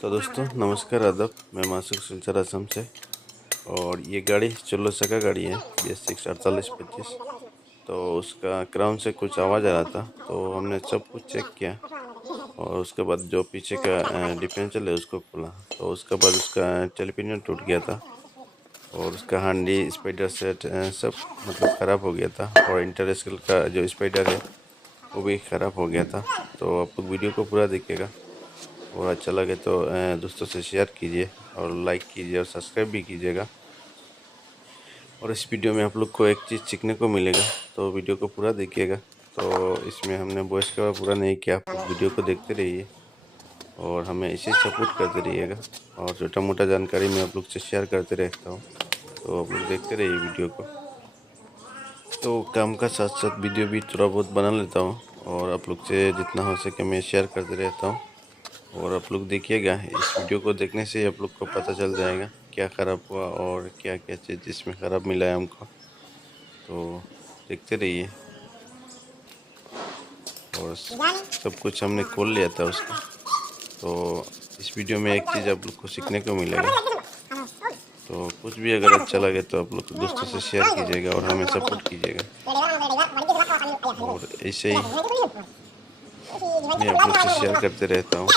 तो दोस्तों नमस्कार आदाब, मैं मासूक सिलचर असम से। और ये गाड़ी 16 चक्का गाड़ी है BS6 4825। तो उसका क्राउन से कुछ आवाज़ आ रहा था, तो हमने सब कुछ चेक किया और उसके बाद जो पीछे का डिफरेंशियल है उसको खोला, तो उसके बाद उसका टेलीपिनियन टूट गया था और उसका हांडी स्पाइडर सेट सब मतलब ख़राब हो गया था। और इंटरस्केल का जो स्पाइडर है वो भी ख़राब हो गया था। तो आप लोग वीडियो को पूरा देखिएगा और अच्छा लगे तो दोस्तों से शेयर कीजिए और लाइक कीजिए और सब्सक्राइब भी कीजिएगा। और इस वीडियो में आप लोग को एक चीज़ सीखने को मिलेगा, तो वीडियो को पूरा देखिएगा। तो इसमें हमने वॉइस कवर पूरा नहीं किया, आप लोग वीडियो को देखते रहिए और हमें इसी सपोर्ट करते रहिएगा। और छोटा मोटा जानकारी मैं आप लोग से शेयर करते रहता हूँ, तो आप लोग देखते रहिए वीडियो को। तो काम का साथ साथ वीडियो भी थोड़ा बहुत बना लेता हूँ और आप लोग से जितना हो सके मैं शेयर करते रहता हूँ। और आप लोग देखिएगा, इस वीडियो को देखने से आप लोग को पता चल जाएगा क्या ख़राब हुआ और क्या क्या चीज़ इसमें ख़राब मिला है हमको। तो देखते रहिए। और सब कुछ हमने खोल लिया था उसका। तो इस वीडियो में एक चीज़ आप लोग को सीखने को मिलेगा। तो कुछ भी अगर अच्छा लगे तो आप लोग दोस्तों से शेयर कीजिएगा और हमें सपोर्ट कीजिएगा। और ऐसे ही मैं आप लोग से शेयर करते रहता हूँ।